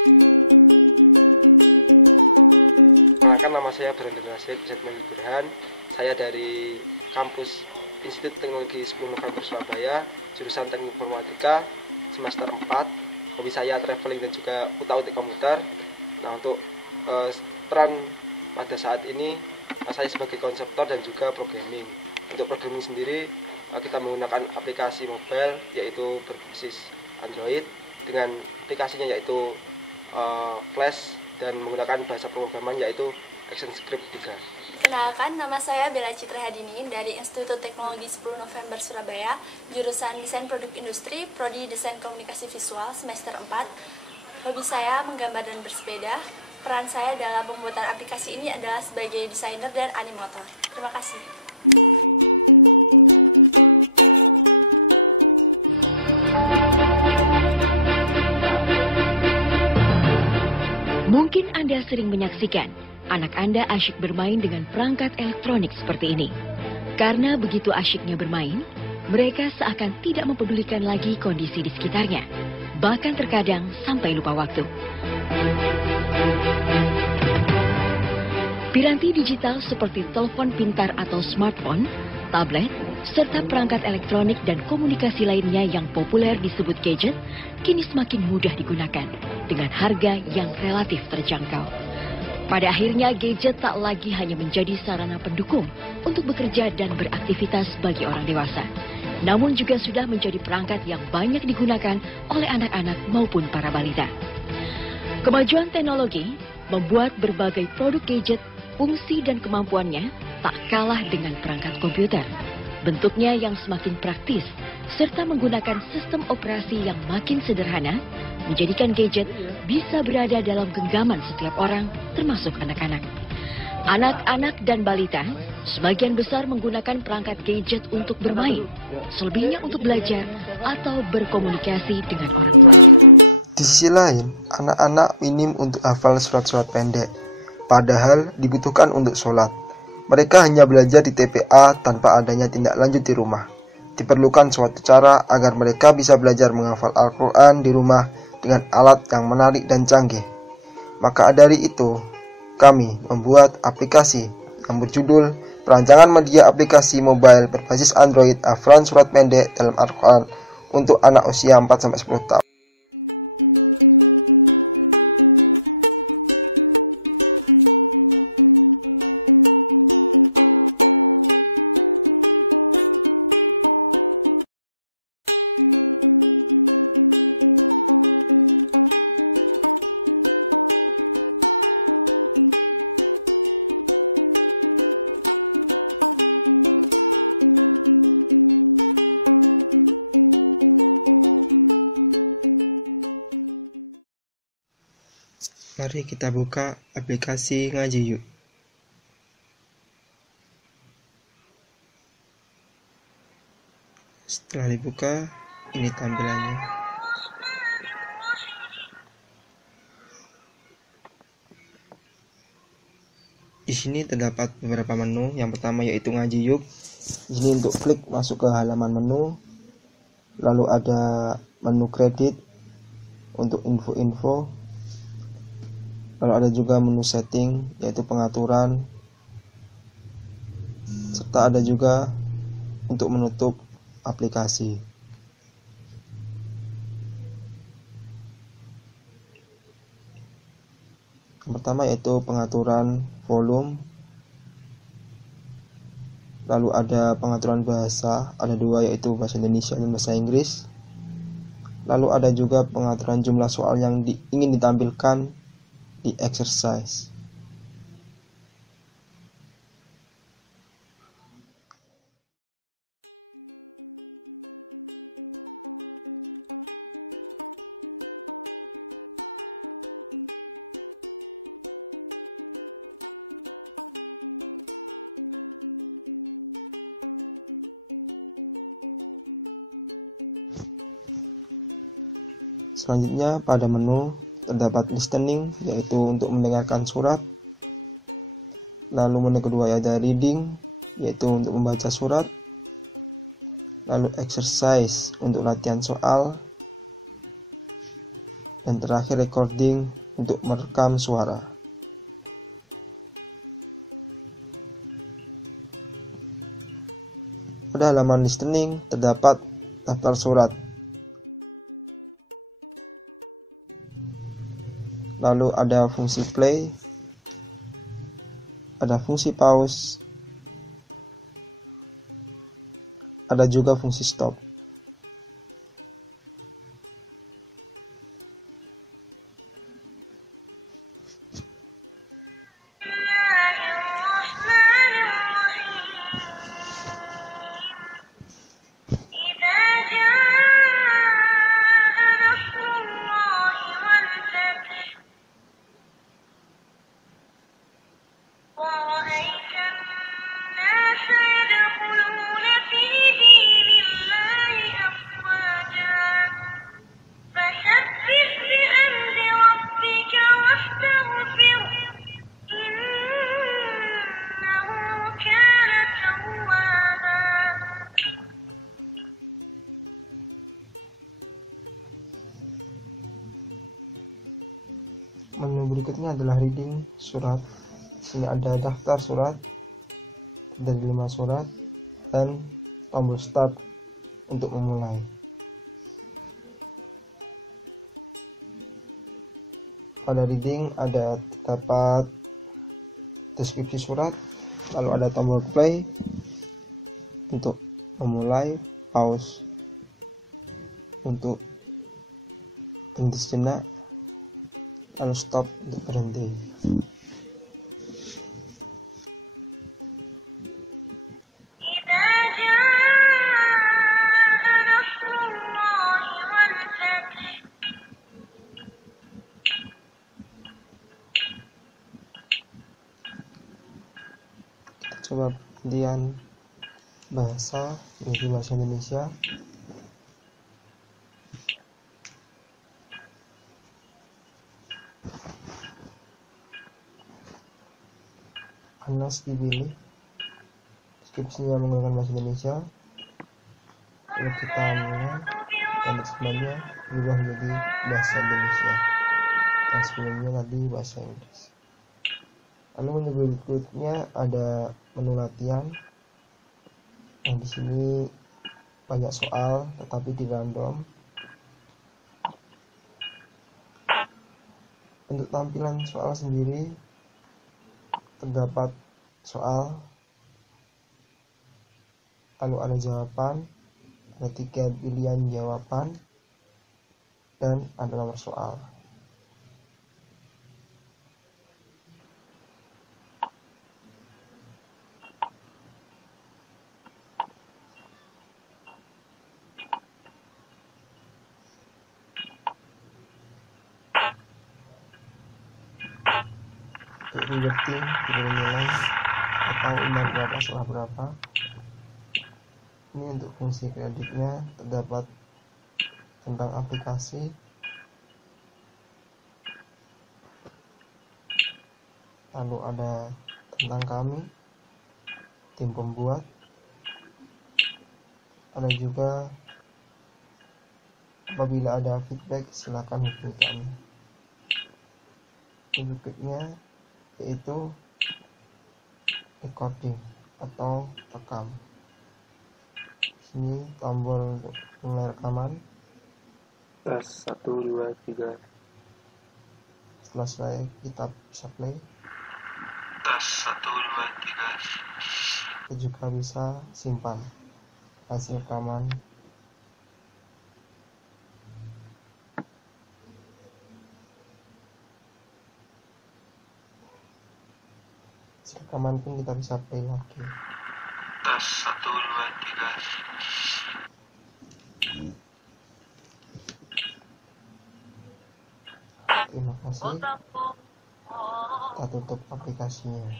Perkenalkan, nama saya Brandon Rasid Ibrahim. Saya dari kampus Institut Teknologi 10 November Surabaya, jurusan Teknik Informatika, semester 4. Hobi saya traveling dan juga utak-utik komputer. Nah, untuk peran pada saat ini, saya sebagai konseptor dan juga programming. Untuk programming sendiri, kita menggunakan aplikasi mobile yaitu berbasis Android dengan aplikasinya yaitu Flash dan menggunakan bahasa pemrograman yaitu ActionScript 3. Kenalkan, nama saya Bella Citra Hadini dari Institut Teknologi 10 November Surabaya, jurusan Desain Produk Industri, Prodi Desain Komunikasi Visual, semester 4. Hobi saya menggambar dan bersepeda. Peran saya dalam pembuatan aplikasi ini adalah sebagai desainer dan animator. Terima kasih. Mungkin Anda sering menyaksikan anak Anda asyik bermain dengan perangkat elektronik seperti ini. Karena begitu asyiknya bermain, mereka seakan tidak mempedulikan lagi kondisi di sekitarnya. Bahkan terkadang sampai lupa waktu. Piranti digital seperti telepon pintar atau smartphone, tablet, serta perangkat elektronik dan komunikasi lainnya yang populer disebut gadget, kini semakin mudah digunakan dengan harga yang relatif terjangkau. Pada akhirnya, gadget tak lagi hanya menjadi sarana pendukung untuk bekerja dan beraktivitas bagi orang dewasa, namun juga sudah menjadi perangkat yang banyak digunakan oleh anak-anak maupun para balita. Kemajuan teknologi membuat berbagai produk gadget, fungsi dan kemampuannya tak kalah dengan perangkat komputer. Bentuknya yang semakin praktis, serta menggunakan sistem operasi yang makin sederhana, menjadikan gadget bisa berada dalam genggaman setiap orang, termasuk anak-anak. Anak-anak dan balita sebagian besar menggunakan perangkat gadget untuk bermain, selebihnya untuk belajar atau berkomunikasi dengan orang tua. Di sisi lain, anak-anak minim untuk hafal surat-surat pendek, padahal dibutuhkan untuk sholat. Mereka hanya belajar di TPA tanpa adanya tindak lanjut di rumah. Diperlukan suatu cara agar mereka bisa belajar menghafal Al-Quran di rumah dengan alat yang menarik dan canggih. Maka dari itu, kami membuat aplikasi yang berjudul Perancangan Media Aplikasi Mobile berbasis Android Hafalan Surat Pendek dalam Al-Quran untuk anak usia 4-10 tahun. Mari kita buka aplikasi Ngaji Yuk. Setelah dibuka, ini tampilannya. Di sini terdapat beberapa menu. Yang pertama yaitu Ngaji Yuk. Ini untuk klik masuk ke halaman menu. Lalu ada menu kredit untuk info-info. Lalu ada juga menu setting, yaitu pengaturan, serta ada juga untuk menutup aplikasi. Yang pertama yaitu pengaturan volume, lalu ada pengaturan bahasa, ada dua yaitu bahasa Indonesia dan bahasa Inggris. Lalu ada juga pengaturan jumlah soal yang ingin ditampilkan di exercise. Selanjutnya pada menu terdapat listening, yaitu untuk mendengarkan surat. Lalu menu kedua ada reading, yaitu untuk membaca surat. Lalu exercise untuk latihan soal. dan terakhir recording untuk merekam suara. Pada halaman listening terdapat daftar surat. Lalu ada fungsi play, ada fungsi pause, ada juga fungsi stop. Menu berikutnya adalah reading surat. Di sini ada daftar surat dari 5 surat dan tombol start untuk memulai. Pada reading ada terdapat deskripsi surat, lalu ada tombol play untuk memulai, pause untuk berhenti sejenak, lalu stop untuk berhenti. Kita coba pilihan bahasa menjadi bahasa Indonesia. Anas dipilih, deskripsinya menggunakan bahasa Indonesia. Lalu kita mulai dan sebelumnya berubah menjadi bahasa Indonesia dan sebelumnya tadi bahasa Inggris. Lalu menu berikutnya ada menu latihan. Yang di sini banyak soal tetapi di random. Untuk tampilan soal sendiri terdapat soal, lalu ada jawaban, ada 3 pilihan jawaban, dan ada nomor soal. Untuk rewarding diberi nilai atau umur berapa setelah berapa. Ini untuk fungsi kreditnya terdapat tentang aplikasi, lalu ada tentang kami, tim pembuat, ada juga apabila ada feedback silakan hubungi kami. Berikutnya yaitu recording atau rekam. Sini tombol untuk mulai rekaman. Tes 1, 2, 3. Setelah selesai kita bisa play. Tes 1, 2, 3. Kita juga bisa simpan hasil rekaman. Rekaman pun kita bisa play lagi. Tes 1, 2, 3. Terima kasih. Kita tutup aplikasinya.